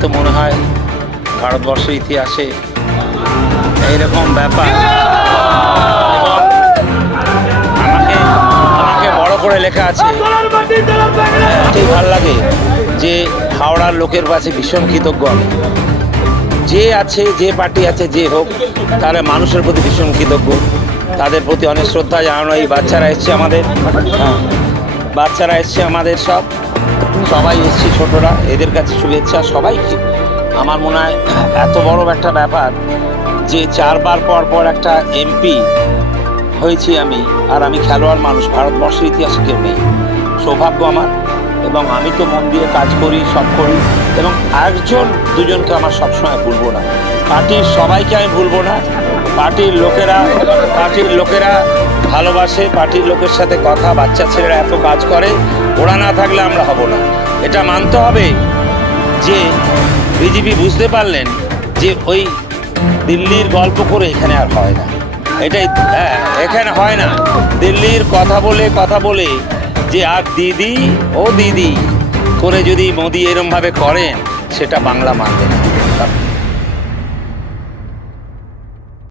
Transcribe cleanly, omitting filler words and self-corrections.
তো মনে হয় ভারতবর্ষের ইতিহাসে এইরকম ব্যাপার এবং আমাকে আমাকে বড় করে লেখা আছে। এটাই ভালো লাগে যে হাওড়ার লোকের কাছে ভীষণ কৃতজ্ঞ আমি। যে আছে, যে পার্টি আছে, যে হোক, তারা মানুষের প্রতি ভীষণ কৃতজ্ঞ। তাদের প্রতি অনেক শ্রদ্ধা জানানো। এই বাচ্চারা এসছে আমাদের, বাচ্চারা এসছে আমাদের, সবাই এসছে, ছোটরা, এদের কাছে শুভেচ্ছা সবাইকে। আমার মনে হয় এত বড় একটা ব্যাপার যে 4 বার পর একটা এমপি হয়েছি আমি, আর আমি খেলোয়াড় মানুষ, ভারতবর্ষের ইতিহাসে কেউ নেই। সৌভাগ্য আমার। এবং আমি তো মন দিয়ে কাজ করি, সব করি, এবং একজন দুজনকে আমার সবসময় ভুলবো না। পার্টির সবাইকে আমি ভুলবো না। পার্টির লোকেরা ভালোবাসে, পার্টির লোকের সাথে কথা, বাচ্চা ছেলেরা এত কাজ করে, ওরা না থাকলে আমরা হব না। এটা মানতে হবে যে বিজেপি বুঝতে পারলেন যে ওই দিল্লির গল্প করে এখানে আর হয় না। এটাই, এখানে হয় না। দিল্লির কথা বলে যে আর দিদি ও দিদি করে যদি মোদি এরমভাবে করেন, সেটা বাংলা মানবে না।